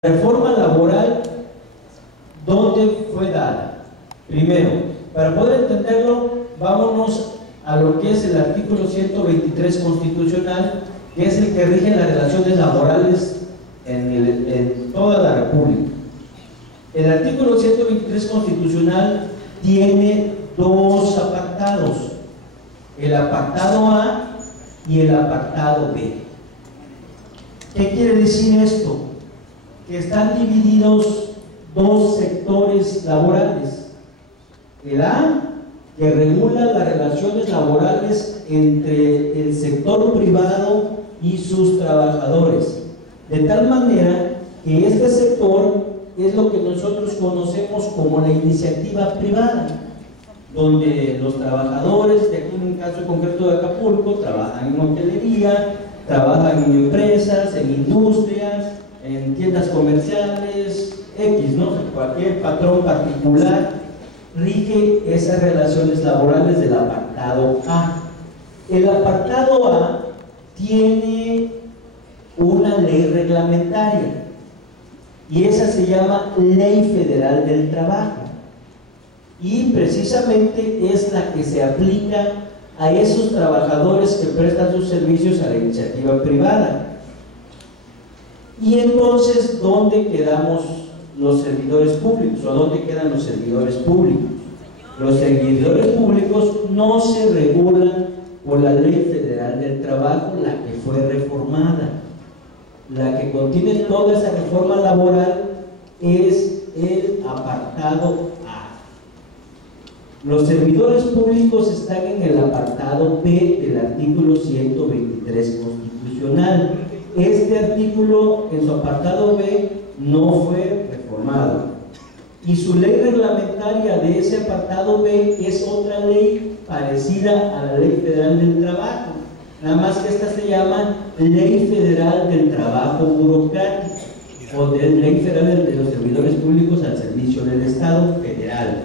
reforma laboral, ¿dónde fue dada? Primero, para poder entenderlo, vámonos a lo que es el artículo 123 constitucional, que es el que rige las relaciones laborales en toda la República. El artículo 123 constitucional tiene dos apartados, el apartado A y el apartado B. ¿Qué quiere decir esto? Que están divididos dos sectores laborales. El A, que regula las relaciones laborales entre el sector privado y sus trabajadores, de tal manera que este sector es lo que nosotros conocemos como la iniciativa privada, donde los trabajadores, de aquí en el caso concreto de Acapulco, trabajan en hotelería, trabajan en empresas, en industrias, en tiendas comerciales, X, ¿no? Cualquier patrón particular rige esas relaciones laborales del apartado A. El apartado A tiene una ley reglamentaria y esa se llama Ley Federal del Trabajo, y precisamente es la que se aplica a esos trabajadores que prestan sus servicios a la iniciativa privada. Y entonces, ¿dónde quedamos los servidores públicos? ¿O dónde quedan los servidores públicos? Los servidores públicos no se regulan por la Ley Federal del Trabajo, la que fue reformada. La que contiene toda esa reforma laboral es el apartado A. Los servidores públicos están en el apartado B del artículo 123 constitucional. Este artículo, en su apartado B, no fue reformado, y su ley reglamentaria de ese apartado B es otra ley parecida a la Ley Federal del Trabajo, nada más que esta se llama Ley Federal del Trabajo Burocrático, o de Ley Federal de los Servidores Públicos al Servicio del Estado Federal.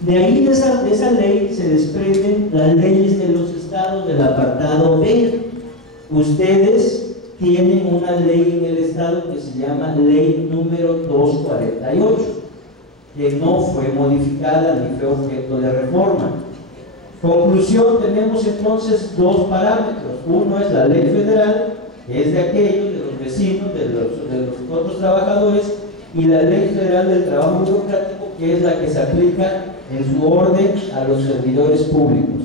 De ahí, de esa ley, se desprenden las leyes de los estados del apartado B. Ustedes tienen una ley en el estado que se llama Ley número 248, que no fue modificada ni fue objeto de reforma. Conclusión, tenemos entonces dos parámetros. Uno es la ley federal, que es de aquellos, de los vecinos, de los otros trabajadores, y la Ley Federal del Trabajo Burocrático, que es la que se aplica en su orden a los servidores públicos.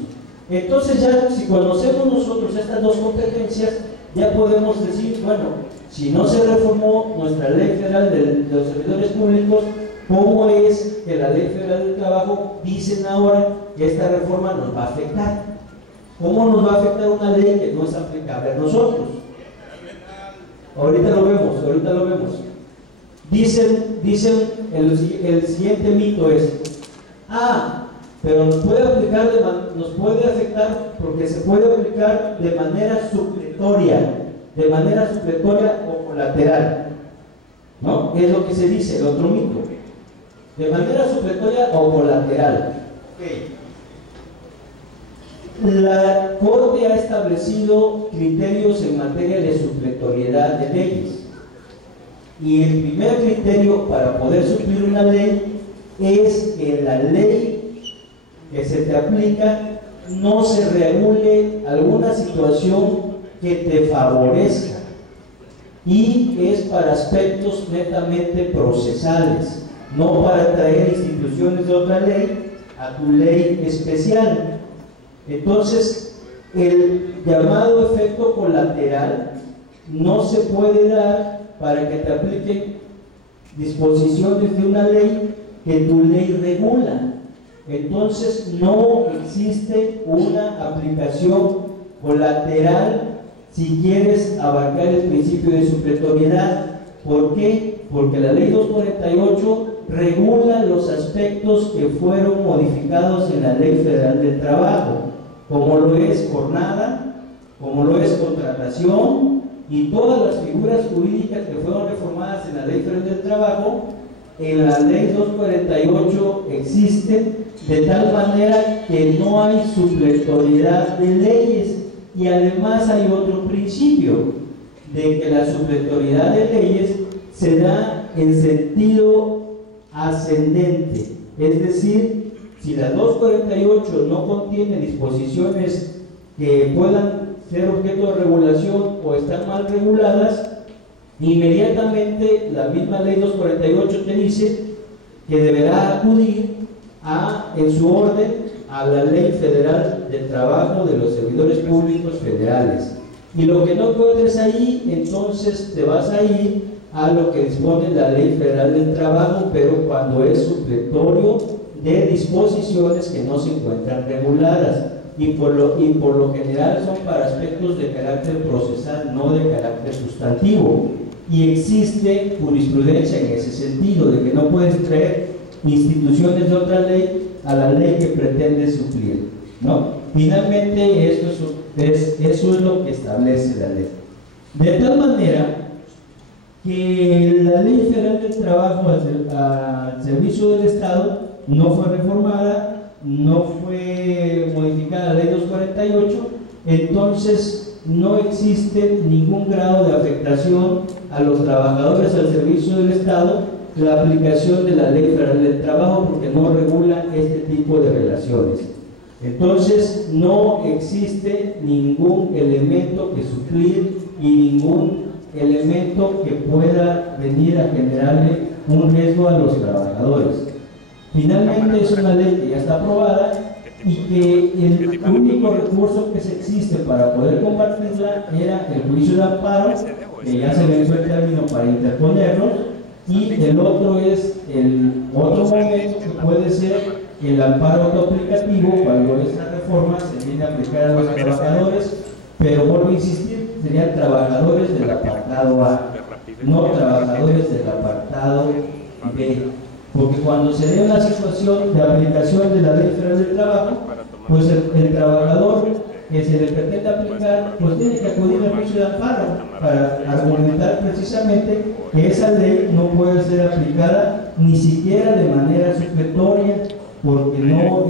Entonces, ya si conocemos nosotros estas dos competencias, ya podemos decir, bueno, si no se reformó nuestra Ley Federal de los Servidores Públicos, ¿cómo es que la Ley Federal del Trabajo dicen ahora que esta reforma nos va a afectar? ¿Cómo nos va a afectar una ley que no es aplicable a nosotros? Ahorita lo vemos. Dicen el siguiente mito es: pero nos puede afectar porque se puede aplicar de manera supletoria o colateral, ¿no? Es lo que se dice, el otro mito, de manera supletoria o colateral. La Corte ha establecido criterios en materia de supletoriedad de leyes, y el primer criterio para poder suplir una ley es que la ley que se te aplica no se regule alguna situación que te favorezca, y es para aspectos netamente procesales, no para traer instituciones de otra ley a tu ley especial. Entonces, el llamado efecto colateral no se puede dar para que te apliquen disposiciones de una ley que tu ley regula. Entonces, no existe una aplicación colateral si quieres abarcar el principio de supletoriedad. ¿Por qué? Porque la Ley 248 regula los aspectos que fueron modificados en la Ley Federal del Trabajo, como lo es jornada, como lo es contratación, y todas las figuras jurídicas que fueron reformadas en la Ley Federal del Trabajo, en la Ley 248 existen, de tal manera que no hay supletoriedad de leyes. Y además hay otro principio, de que la supletoriedad de leyes se da en sentido ascendente, es decir, si la 248 no contiene disposiciones que puedan ser objeto de regulación o están mal reguladas, inmediatamente la misma ley 248 te dice que deberá acudir en su orden a la Ley Federal del Trabajo de los Servidores Públicos Federales. Y lo que no encuentres ahí, entonces te vas a ir a lo que dispone la Ley Federal del Trabajo, pero cuando es supletorio de disposiciones que no se encuentran reguladas, y por lo general son para aspectos de carácter procesal, no de carácter sustantivo. Y existe jurisprudencia en ese sentido, de que no puedes traer instituciones de otra ley a la ley que pretende suplir, ¿no? Finalmente, eso es lo que establece la ley. De tal manera que la Ley Federal del Trabajo al servicio del Estado no fue reformada, no fue modificada la Ley 248, entonces no existe ningún grado de afectación a los trabajadores al servicio del Estado la aplicación de la Ley Federal del Trabajo, porque no regula este tipo de relaciones. Entonces no existe ningún elemento que suplir y ningún elemento que pueda venir a generarle un riesgo a los trabajadores. Finalmente es una ley que ya está aprobada y que el único recurso que se existe para poder combatirla era el juicio de amparo, que ya se venció el término para interponerlo, y el otro es el otro momento que puede ser el amparo autoaplicativo, cuando esta reforma se viene a aplicar a los trabajadores, pero vuelvo a insistir, serían trabajadores del apartado A, no trabajadores del apartado B, porque cuando se dé una situación de aplicación de la Ley Federal del Trabajo, pues el trabajador que se le pretende aplicar, pues tiene que acudir al juicio de amparo para argumentar precisamente que esa ley no puede ser aplicada ni siquiera de manera supletoria, porque no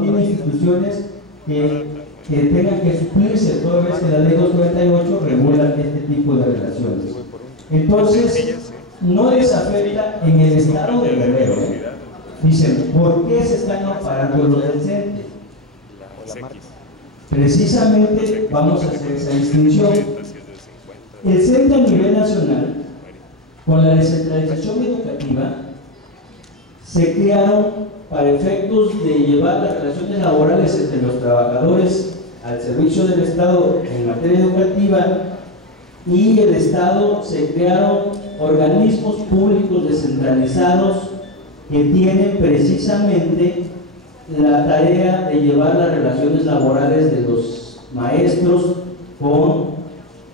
tiene instituciones que tengan que suplirse, toda vez que la ley 248 regula este tipo de relaciones. Entonces, no les afecta en el estado de Guerrero. Dicen, ¿por qué se están amparando los del CENTE? Precisamente vamos a hacer esa distinción. El CENTE a nivel nacional, con la descentralización educativa, se crearon para efectos de llevar las relaciones laborales entre los trabajadores al servicio del Estado en materia educativa y el Estado. Se crearon organismos públicos descentralizados que tienen precisamente la tarea de llevar las relaciones laborales de los maestros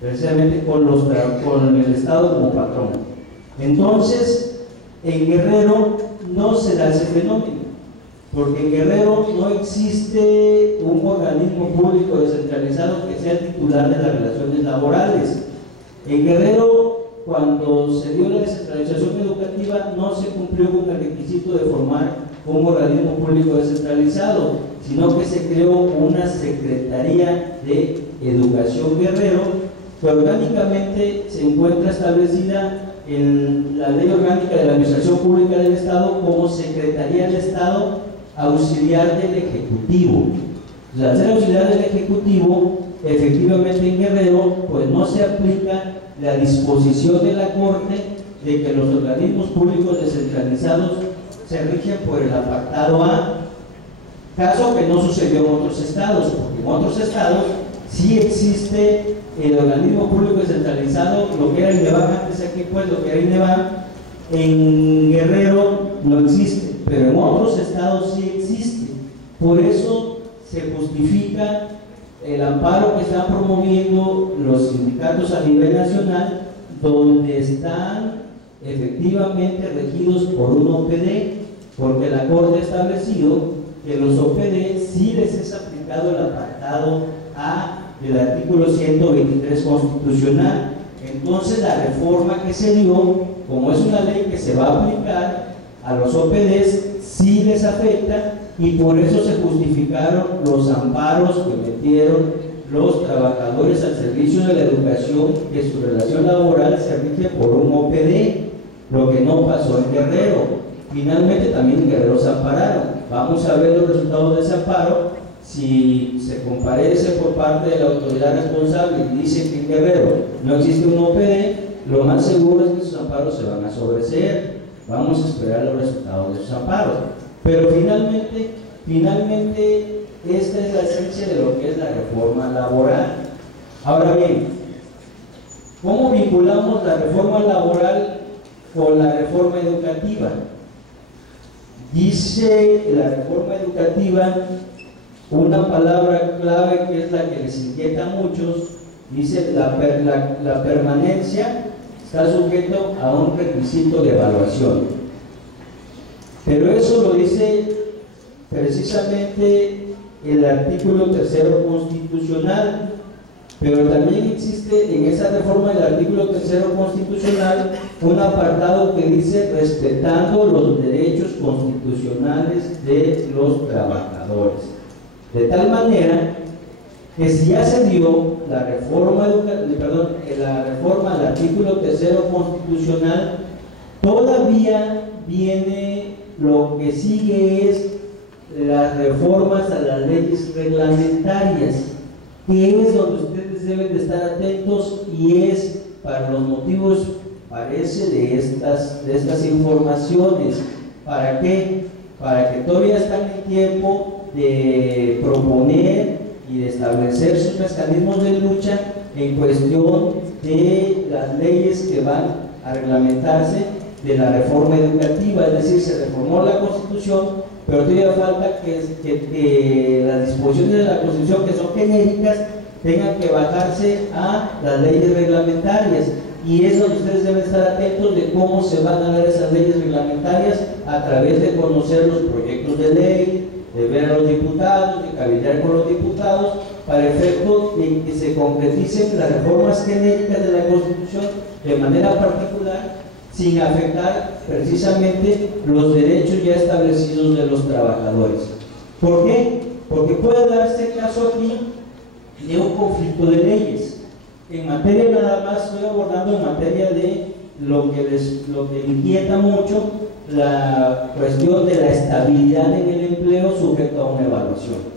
precisamente con el Estado como patrón. Entonces, en Guerrero no se da ese fenómeno, porque en Guerrero no existe un organismo público descentralizado que sea titular de las relaciones laborales. En Guerrero, cuando se dio la descentralización educativa, no se cumplió con el requisito de formar un organismo público descentralizado, sino que se creó una Secretaría de Educación Guerrero, que orgánicamente se encuentra establecida en la Ley Orgánica de la Administración Pública del Estado como Secretaría del Estado auxiliar del Ejecutivo. O sea, al ser auxiliar del Ejecutivo, efectivamente en Guerrero, pues no se aplica la disposición de la Corte de que los organismos públicos descentralizados se rigen por el apartado A, caso que no sucedió en otros estados, porque en otros estados sí existe el organismo público descentralizado, lo que era INEVAM antes aquí, pues lo que era INEVAM, en Guerrero no existe, pero en otros estados sí existe. Por eso se justifica el amparo que están promoviendo los sindicatos a nivel nacional, donde están efectivamente regidos por un OPD, porque la Corte ha establecido que los OPD sí les es aplicado el apartado A del artículo 123 constitucional. Entonces la reforma que se dio, como es una ley que se va a aplicar a los OPDs, sí les afecta, y por eso se justificaron los amparos que metieron los trabajadores al servicio de la educación, que su relación laboral se rige por un OPD, lo que no pasó en Guerrero. Finalmente también en Guerrero se ampararon. Vamos a ver los resultados de ese amparo. Si se comparece por parte de la autoridad responsable y dice que en Guerrero no existe un OPD, lo más seguro es que esos amparos se van a sobreseer. Vamos a esperar los resultados de esos amparos. Pero finalmente esta es la esencia de lo que es la reforma laboral. Ahora bien, ¿cómo vinculamos la reforma laboral con la reforma educativa? Dice la reforma educativa una palabra clave que es la que les inquieta a muchos. Dice la permanencia está sujeto a un requisito de evaluación, pero eso lo dice precisamente el artículo 3º constitucional. Pero también existe en esa reforma del artículo 3º constitucional un apartado que dice respetando los derechos constitucionales de los trabajadores. De tal manera que si ya se dio la reforma al artículo 3º constitucional, todavía viene lo que sigue es las reformas a las leyes reglamentarias, que es donde ustedes deben de estar atentos y es para los motivos, parece, de estas informaciones. ¿Para qué? Para que todavía están en tiempo de proponer y de establecer sus mecanismos de lucha en cuestión de las leyes que van a reglamentarse de la reforma educativa. Es decir, se reformó la Constitución, pero todavía falta que las disposiciones de la Constitución, que son genéricas, tengan que bajarse a las leyes reglamentarias, y es donde ustedes deben estar atentos de cómo se van a dar esas leyes reglamentarias a través de conocer los proyectos de ley, de ver a los diputados, de cabildear con los diputados, para efecto de que se concreticen las reformas genéricas de la Constitución de manera particular, sin afectar precisamente los derechos ya establecidos de los trabajadores. ¿Por qué? Porque puede darse caso aquí de un conflicto de leyes. En materia, nada más estoy abordando en materia de lo que inquieta mucho, la cuestión de la estabilidad en el empleo sujeto a una evaluación.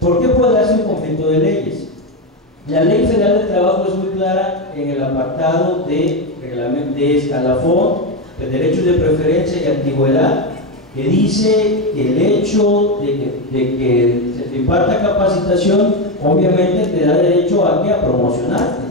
¿Por qué puede darse un conflicto de leyes? La Ley Federal del Trabajo es muy clara en el apartado de escalafón, de derechos de preferencia y antigüedad, que dice que el hecho de que se te imparta capacitación obviamente te da derecho a promocionarte.